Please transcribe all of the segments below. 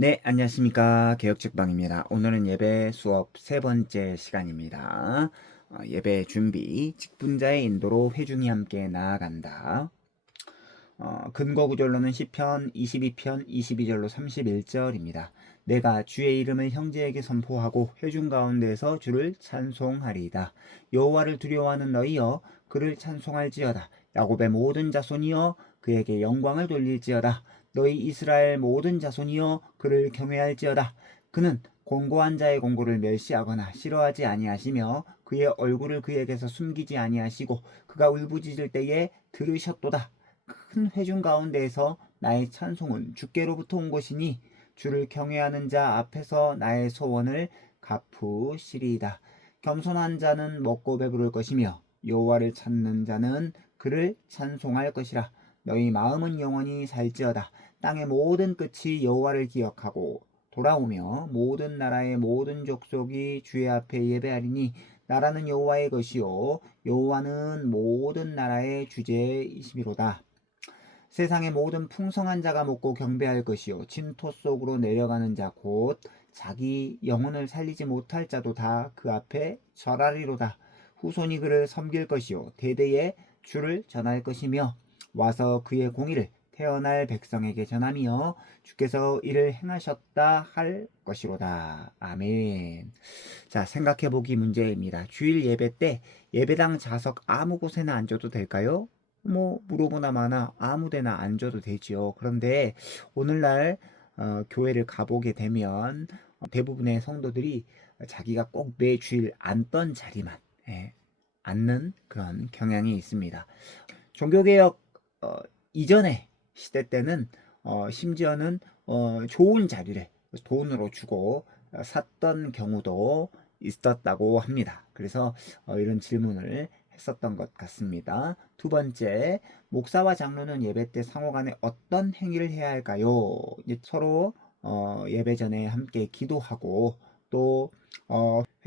네, 안녕하십니까. 개혁책방입니다. 오늘은 예배 수업 세 번째 시간입니다. 예배 준비, 직분자의 인도로 회중이 함께 나아간다. 근거 구절로는 시편 22편 22절로 31절입니다. 내가 주의 이름을 형제에게 선포하고 회중 가운데서 주를 찬송하리이다. 여호와를 두려워하는 너희여 그를 찬송할지어다. 야곱의 모든 자손이여 그에게 영광을 돌릴지어다. 너희 이스라엘 모든 자손이여 그를 경외할지어다. 그는 공고한 자의 공고를 멸시하거나 싫어하지 아니하시며 그의 얼굴을 그에게서 숨기지 아니하시고 그가 울부짖을 때에 들으셨도다. 큰 회중 가운데에서 나의 찬송은 주께로부터 온 것이니 주를 경외하는 자 앞에서 나의 소원을 갚으시리이다. 겸손한 자는 먹고 배부를 것이며 여호와를 찾는 자는 그를 찬송할 것이라. 너희 마음은 영원히 살지어다. 땅의 모든 끝이 여호와를 기억하고 돌아오며 모든 나라의 모든 족속이 주의 앞에 예배하리니 나라는 여호와의 것이요 여호와는 모든 나라의 주제이시미로다. 세상의 모든 풍성한 자가 먹고 경배할 것이요 진토 속으로 내려가는 자 곧 자기 영혼을 살리지 못할 자도 다 그 앞에 절하리로다. 후손이 그를 섬길 것이요 대대에 주를 전할 것이며 와서 그의 공의를 태어날 백성에게 전하며 주께서 이를 행하셨다 할 것이로다. 아멘. 자, 생각해보기 문제입니다. 주일 예배 때 예배당 좌석 아무 곳에나 앉아도 될까요? 물어보나 마나 아무 데나 앉아도 되지요. 그런데 오늘날 교회를 가보게 되면 대부분의 성도들이 자기가 꼭 매 주일 앉던 자리만 앉는 그런 경향이 있습니다. 종교개혁 이전의 시대 때는 심지어는 좋은 자리를 돈으로 주고 샀던 경우도 있었다고 합니다. 그래서 이런 질문을 했었던 것 같습니다. 두 번째, 목사와 장로는 예배 때 상호 간에 어떤 행위를 해야 할까요? 이제 서로 예배 전에 함께 기도하고 또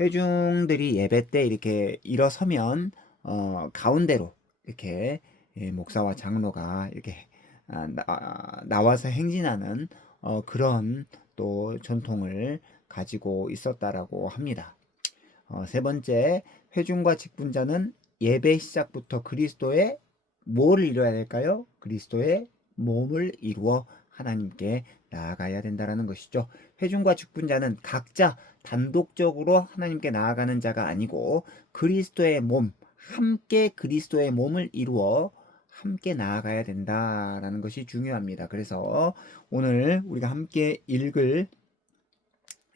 회중들이 예배 때 이렇게 일어서면 가운데로 이렇게 목사와 장로가 이렇게 나와서 행진하는 그런 또 전통을 가지고 있었다라고 합니다. 세 번째, 회중과 직분자는 예배 시작부터 그리스도의 뭐를 이루어야 될까요? 그리스도의 몸을 이루어 하나님께 나아가야 된다라는 것이죠. 회중과 직분자는 각자 단독적으로 하나님께 나아가는 자가 아니고 그리스도의 몸, 함께 그리스도의 몸을 이루어 함께 나아가야 된다라는 것이 중요합니다. 그래서 오늘 우리가 함께 읽을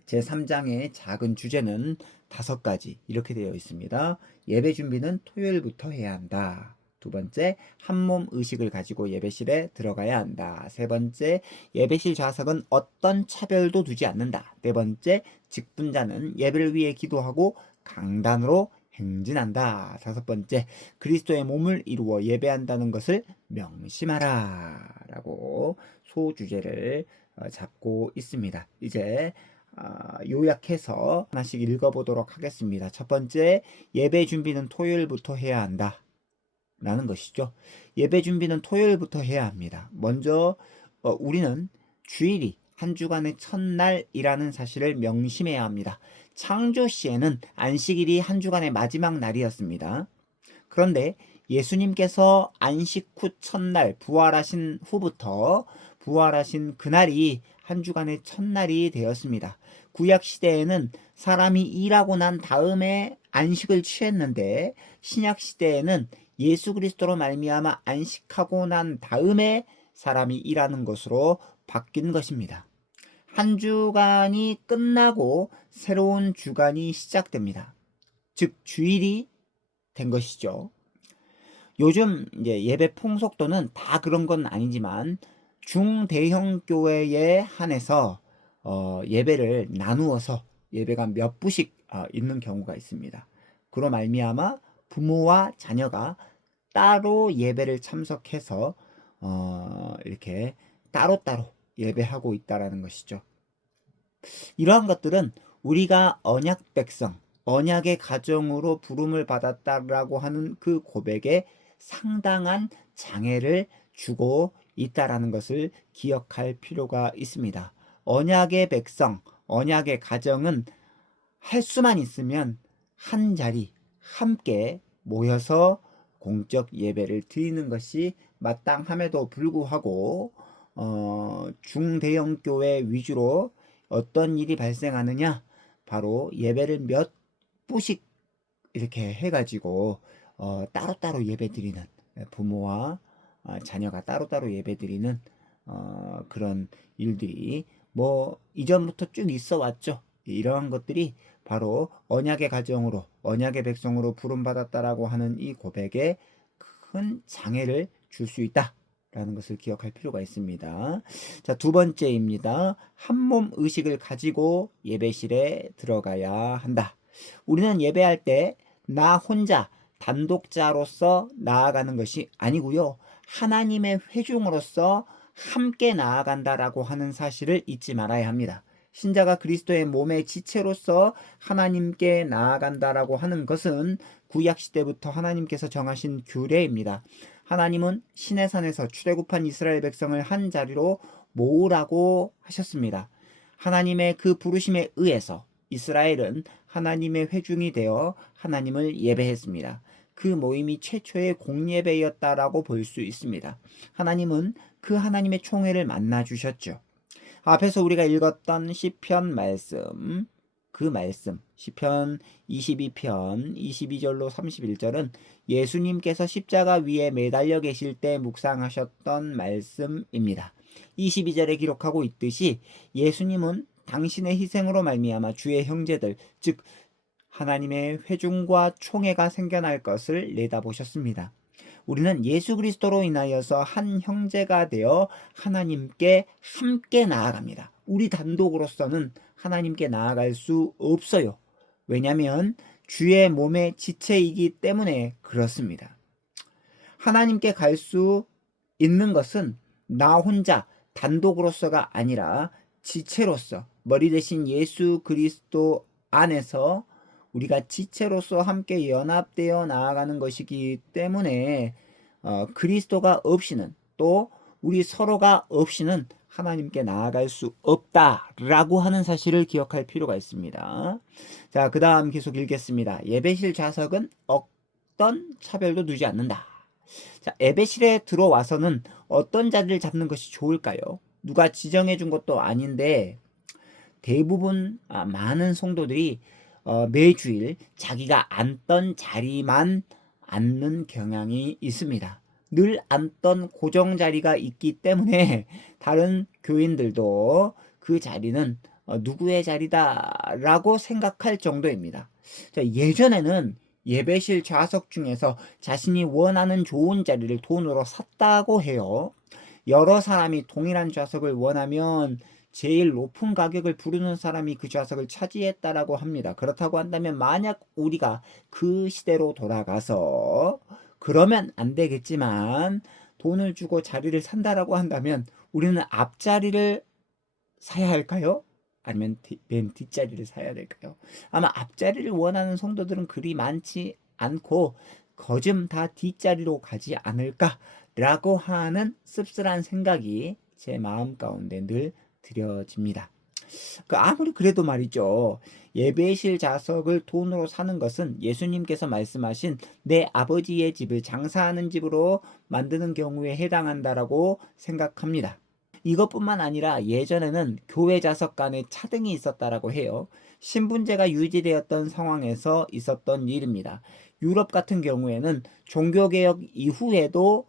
제3장의 작은 주제는 5가지 이렇게 되어 있습니다. 예배 준비는 토요일부터 해야 한다. 두 번째, 한몸 의식을 가지고 예배실에 들어가야 한다. 세 번째, 예배실 좌석은 어떤 차별도 두지 않는다. 네 번째, 직분자는 예배를 위해 기도하고 강단으로 행진한다. 다섯 번째, 그리스도의 몸을 이루어 예배한다는 것을 명심하라. 라고 소주제를 잡고 있습니다. 이제 요약해서 하나씩 읽어보도록 하겠습니다. 첫 번째, 예배 준비는 토요일부터 해야 한다. 라는 것이죠. 예배 준비는 토요일부터 해야 합니다. 먼저 우리는 주일이 한 주간의 첫날이라는 사실을 명심해야 합니다. 창조 시에는 안식일이 한 주간의 마지막 날이었습니다. 그런데 예수님께서 안식 후 첫날 부활하신 후부터 부활하신 그날이 한 주간의 첫날이 되었습니다. 구약 시대에는 사람이 일하고 난 다음에 안식을 취했는데 신약 시대에는 예수 그리스도로 말미암아 안식하고 난 다음에 사람이 일하는 것으로 바뀐 것입니다. 한 주간이 끝나고 새로운 주간이 시작됩니다. 즉 주일이 된 것이죠. 요즘 이제 예배 풍속도는 다 그런 건 아니지만 중대형 교회에 한해서 예배를 나누어서 예배가 몇 부씩 있는 경우가 있습니다. 그로 말미암아 부모와 자녀가 따로 예배를 참석해서 이렇게 따로따로 예배하고 있다라는 것이죠. 이러한 것들은 우리가 언약 백성, 언약의 가정으로 부름을 받았다라고 하는 그 고백에 상당한 장애를 주고 있다라는 것을 기억할 필요가 있습니다. 언약의 백성, 언약의 가정은 할 수만 있으면 한 자리 함께 모여서 공적 예배를 드리는 것이 마땅함에도 불구하고 중대형 교회 위주로 어떤 일이 발생하느냐? 바로 예배를 몇 부씩 이렇게 해가지고 따로따로 예배드리는, 부모와 자녀가 따로따로 예배드리는 그런 일들이 뭐 이전부터 쭉 있어 왔죠. 이러한 것들이 바로 언약의 가정으로, 언약의 백성으로 부름받았다라고 하는 이 고백에 큰 장애를 줄 수 있다라는 것을 기억할 필요가 있습니다. 자, 두 번째입니다. 한몸 의식을 가지고 예배실에 들어가야 한다. 우리는 예배할 때 나 혼자 단독자로서 나아가는 것이 아니고요. 하나님의 회중으로서 함께 나아간다라고 하는 사실을 잊지 말아야 합니다. 신자가 그리스도의 몸의 지체로서 하나님께 나아간다라고 하는 것은 구약 시대부터 하나님께서 정하신 규례입니다. 하나님은 시내산에서 출애굽한 이스라엘 백성을 한 자리로 모으라고 하셨습니다. 하나님의 그 부르심에 의해서 이스라엘은 하나님의 회중이 되어 하나님을 예배했습니다. 그 모임이 최초의 공예배였다라고 볼 수 있습니다. 하나님은 그 하나님의 총회를 만나 주셨죠. 앞에서 우리가 읽었던 시편 말씀, 그 말씀, 시편 22편 22절로 31절은 예수님께서 십자가 위에 매달려 계실 때 묵상하셨던 말씀입니다. 22절에 기록하고 있듯이 예수님은 당신의 희생으로 말미암아 주의 형제들, 즉 하나님의 회중과 총회가 생겨날 것을 내다보셨습니다. 우리는 예수 그리스도로 인하여서 한 형제가 되어 하나님께 함께 나아갑니다. 우리 단독으로서는 하나님께 나아갈 수 없어요. 왜냐하면 주의 몸의 지체이기 때문에 그렇습니다. 하나님께 갈 수 있는 것은 나 혼자 단독으로서가 아니라 지체로서, 머리 대신 예수 그리스도 안에서 우리가 지체로서 함께 연합되어 나아가는 것이기 때문에 그리스도가 없이는, 또 우리 서로가 없이는 하나님께 나아갈 수 없다라고 하는 사실을 기억할 필요가 있습니다. 자, 그 다음 계속 읽겠습니다. 예배실 좌석은 어떤 차별도 두지 않는다. 자, 예배실에 들어와서는 어떤 자리를 잡는 것이 좋을까요? 누가 지정해 준 것도 아닌데 대부분 많은 성도들이 매주일 자기가 앉던 자리만 앉는 경향이 있습니다. 늘 앉던 고정 자리가 있기 때문에 다른 교인들도 그 자리는 누구의 자리다라고 생각할 정도입니다. 자, 예전에는 예배실 좌석 중에서 자신이 원하는 좋은 자리를 돈으로 샀다고 해요. 여러 사람이 동일한 좌석을 원하면 제일 높은 가격을 부르는 사람이 그 좌석을 차지했다라고 합니다. 그렇다고 한다면 만약 우리가 그 시대로 돌아가서, 그러면 안 되겠지만 돈을 주고 자리를 산다라고 한다면 우리는 앞자리를 사야 할까요? 아니면 맨 뒷자리를 사야 될까요? 아마 앞자리를 원하는 성도들은 그리 많지 않고 거즘 다 뒷자리로 가지 않을까라고 하는 씁쓸한 생각이 제 마음 가운데 늘 드려집니다. 아무리 그래도 말이죠. 예배실 좌석을 돈으로 사는 것은 예수님께서 말씀하신 내 아버지의 집을 장사하는 집으로 만드는 경우에 해당한다라고 생각합니다. 이것뿐만 아니라 예전에는 교회 좌석 간에 차등이 있었다라고 해요. 신분제가 유지되었던 상황에서 있었던 일입니다. 유럽 같은 경우에는 종교개혁 이후에도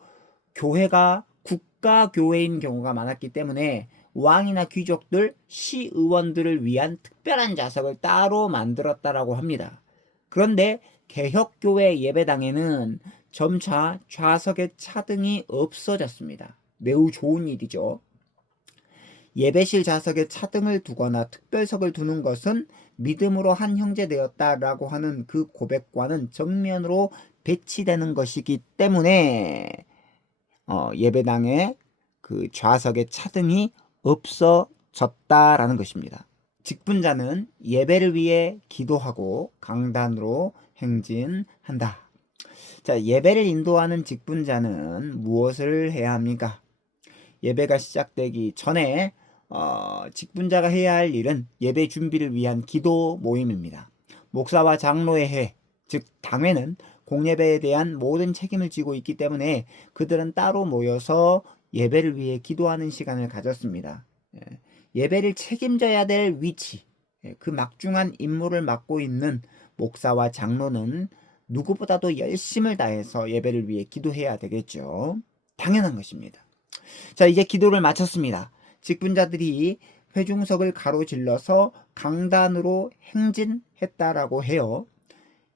교회가 국가교회인 경우가 많았기 때문에 왕이나 귀족들, 시의원들을 위한 특별한 좌석을 따로 만들었다라고 합니다. 그런데 개혁교회 예배당에는 점차 좌석의 차등이 없어졌습니다. 매우 좋은 일이죠. 예배실 좌석에 차등을 두거나 특별석을 두는 것은 믿음으로 한 형제 되었다라고 하는 그 고백과는 정면으로 배치되는 것이기 때문에 예배당에 그 좌석의 차등이 없어졌다라는 것입니다. 직분자는 예배를 위해 기도하고 강단으로 행진한다. 자, 예배를 인도하는 직분자는 무엇을 해야 합니까? 예배가 시작되기 전에 직분자가 해야 할 일은 예배 준비를 위한 기도 모임입니다. 목사와 장로의 회, 즉 당회는 공예배에 대한 모든 책임을 지고 있기 때문에 그들은 따로 모여서 예배를 위해 기도하는 시간을 가졌습니다. 예배를 책임져야 될 위치, 그 막중한 임무를 맡고 있는 목사와 장로는 누구보다도 열심을 다해서 예배를 위해 기도해야 되겠죠. 당연한 것입니다. 자, 이제 기도를 마쳤습니다. 직분자들이 회중석을 가로질러서 강단으로 행진했다라고 해요.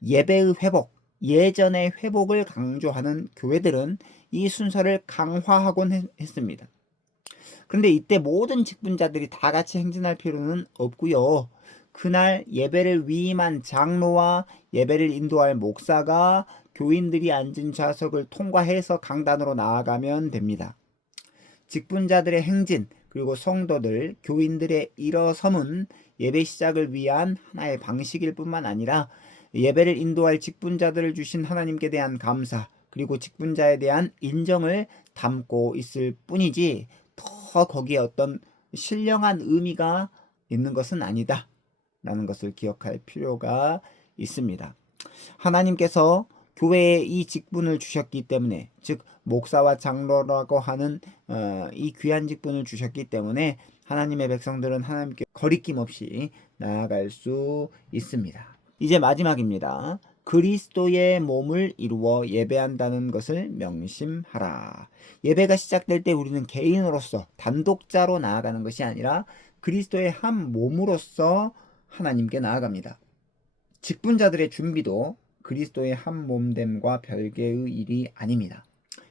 예배의 회복, 예전의 회복을 강조하는 교회들은 이 순서를 강화하곤 했습니다. 그런데 이때 모든 직분자들이 다 같이 행진할 필요는 없고요. 그날 예배를 위임한 장로와 예배를 인도할 목사가 교인들이 앉은 좌석을 통과해서 강단으로 나아가면 됩니다. 직분자들의 행진, 그리고 성도들, 교인들의 일어섬은 예배 시작을 위한 하나의 방식일 뿐만 아니라 예배를 인도할 직분자들을 주신 하나님께 대한 감사, 그리고 직분자에 대한 인정을 담고 있을 뿐이지 더 거기에 어떤 신령한 의미가 있는 것은 아니다 라는 것을 기억할 필요가 있습니다. 하나님께서 교회에 이 직분을 주셨기 때문에, 즉 목사와 장로라고 하는 이 귀한 직분을 주셨기 때문에 하나님의 백성들은 하나님께 거리낌 없이 나아갈 수 있습니다. 이제 마지막입니다. 그리스도의 몸을 이루어 예배한다는 것을 명심하라. 예배가 시작될 때 우리는 개인으로서 단독자로 나아가는 것이 아니라 그리스도의 한 몸으로서 하나님께 나아갑니다. 직분자들의 준비도 그리스도의 한 몸됨과 별개의 일이 아닙니다.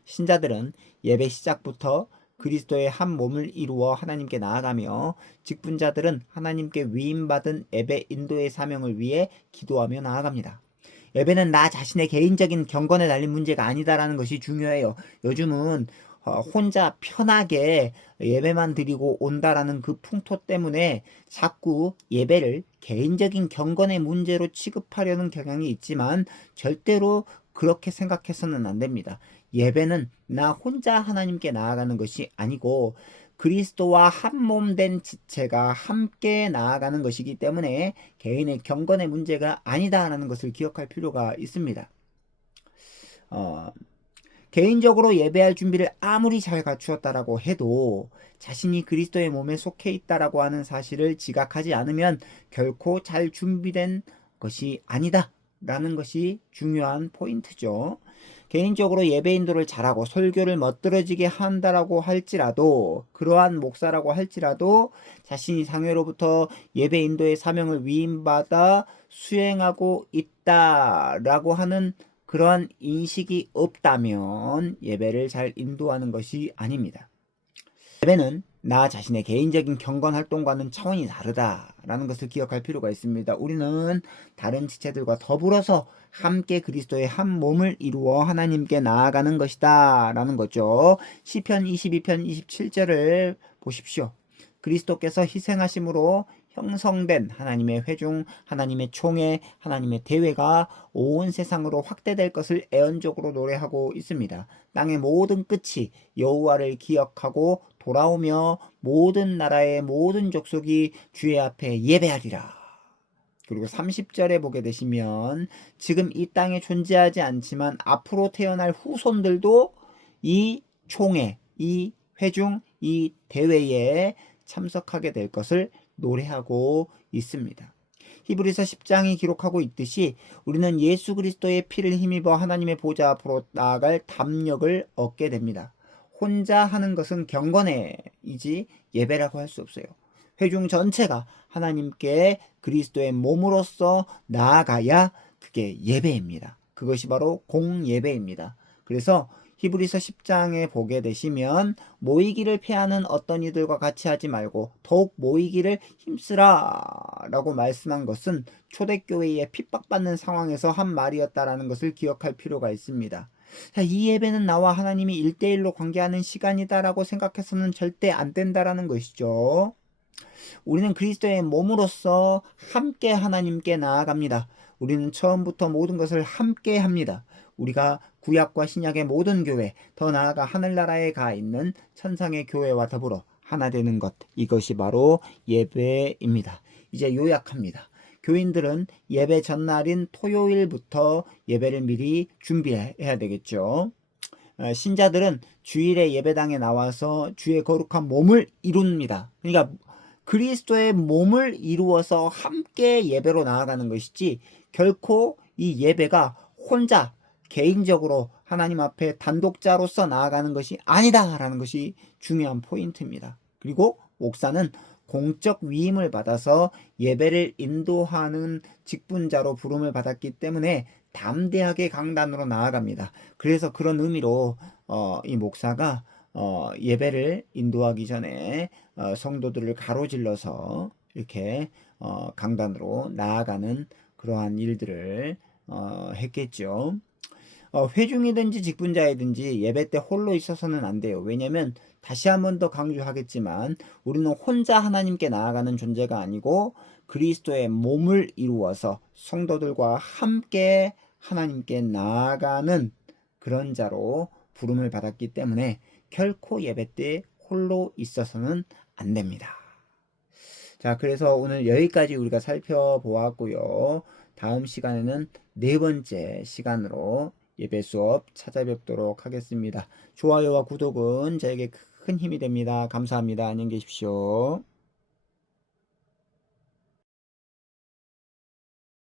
신자들은 예배 시작부터 그리스도의 한 몸을 이루어 하나님께 나아가며, 직분자들은 하나님께 위임받은 예배 인도의 사명을 위해 기도하며 나아갑니다. 예배는 나 자신의 개인적인 경건에 달린 문제가 아니다라는 것이 중요해요. 요즘은 혼자 편하게 예배만 드리고 온다라는 그 풍토 때문에 자꾸 예배를 개인적인 경건의 문제로 취급하려는 경향이 있지만 절대로 그렇게 생각해서는 안 됩니다. 예배는 나 혼자 하나님께 나아가는 것이 아니고 그리스도와 한 몸 된 지체가 함께 나아가는 것이기 때문에 개인의 경건의 문제가 아니다라는 것을 기억할 필요가 있습니다. 개인적으로 예배할 준비를 아무리 잘 갖추었다라고 해도 자신이 그리스도의 몸에 속해 있다라고 하는 사실을 지각하지 않으면 결코 잘 준비된 것이 아니다라는 것이 중요한 포인트죠. 개인적으로 예배 인도를 잘하고 설교를 멋들어지게 한다라고 할지라도, 그러한 목사라고 할지라도 자신이 상회로부터 예배 인도의 사명을 위임받아 수행하고 있다라고 하는 그러한 인식이 없다면 예배를 잘 인도하는 것이 아닙니다. 예배는 나 자신의 개인적인 경건 활동과는 차원이 다르다라는 것을 기억할 필요가 있습니다. 우리는 다른 지체들과 더불어서 함께 그리스도의 한 몸을 이루어 하나님께 나아가는 것이다 라는 거죠. 시편 22편 27절을 보십시오. 그리스도께서 희생하심으로 형성된 하나님의 회중, 하나님의 총회, 하나님의 대회가 온 세상으로 확대될 것을 애언적으로 노래하고 있습니다. 땅의 모든 끝이 여호와를 기억하고 돌아오며 모든 나라의 모든 족속이 주의 앞에 예배하리라. 그리고 30절에 보게 되시면 지금 이 땅에 존재하지 않지만 앞으로 태어날 후손들도 이 총회, 이 회중, 이 대회에 참석하게 될 것을 노래하고 있습니다. 히브리서 10장이 기록하고 있듯이 우리는 예수 그리스도의 피를 힘입어 하나님의 보좌 앞으로 나아갈 담력을 얻게 됩니다. 혼자 하는 것은 경건회이지 예배라고 할 수 없어요. 회중 전체가 하나님께 그리스도의 몸으로서 나아가야 그게 예배입니다. 그것이 바로 공예배입니다. 그래서 히브리서 10장에 보게 되시면 모이기를 패하는 어떤 이들과 같이 하지 말고 더욱 모이기를 힘쓰라 라고 말씀한 것은 초대교회에 핍박받는 상황에서 한 말이었다라는 것을 기억할 필요가 있습니다. 자, 이 예배는 나와 하나님이 1대1로 관계하는 시간이다라고 생각해서는 절대 안 된다라는 것이죠. 우리는 그리스도의 몸으로서 함께 하나님께 나아갑니다. 우리는 처음부터 모든 것을 함께 합니다. 우리가 구약과 신약의 모든 교회, 더 나아가 하늘나라에 가 있는 천상의 교회와 더불어 하나 되는 것, 이것이 바로 예배입니다. 이제 요약합니다. 교인들은 예배 전날인 토요일부터 예배를 미리 준비해야 되겠죠. 신자들은 주일에 예배당에 나와서 주의 거룩한 몸을 이룹니다. 그러니까 그리스도의 몸을 이루어서 함께 예배로 나아가는 것이지, 결코 이 예배가 혼자 개인적으로 하나님 앞에 단독자로서 나아가는 것이 아니다라는 것이 중요한 포인트입니다. 그리고 목사는 공적 위임을 받아서 예배를 인도하는 직분자로 부름을 받았기 때문에 담대하게 강단으로 나아갑니다. 그래서 그런 의미로 이 목사가 예배를 인도하기 전에 성도들을 가로질러서 이렇게 강단으로 나아가는 그러한 일들을 했겠죠. 회중이든지 직분자이든지 예배 때 홀로 있어서는 안 돼요. 왜냐면 다시 한 번 더 강조하겠지만 우리는 혼자 하나님께 나아가는 존재가 아니고 그리스도의 몸을 이루어서 성도들과 함께 하나님께 나아가는 그런 자로 부름을 받았기 때문에 결코 예배 때 홀로 있어서는 안 됩니다. 자, 그래서 오늘 여기까지 우리가 살펴보았고요. 다음 시간에는 네 번째 시간으로 예배 수업 찾아뵙도록 하겠습니다. 좋아요와 구독은 저에게 큰 힘이 됩니다. 감사합니다. 안녕히 계십시오.